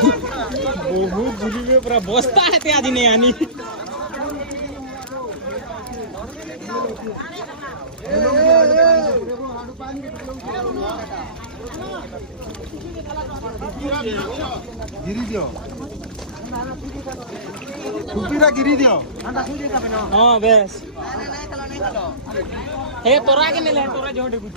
बहुत झुली पूरा बसता है ते आदि नहीं आनी गिरी दियो टुपीरा गिरी दियो हाँ बेस हे तोरा के नहीं ले तोरा जोड़े कुछ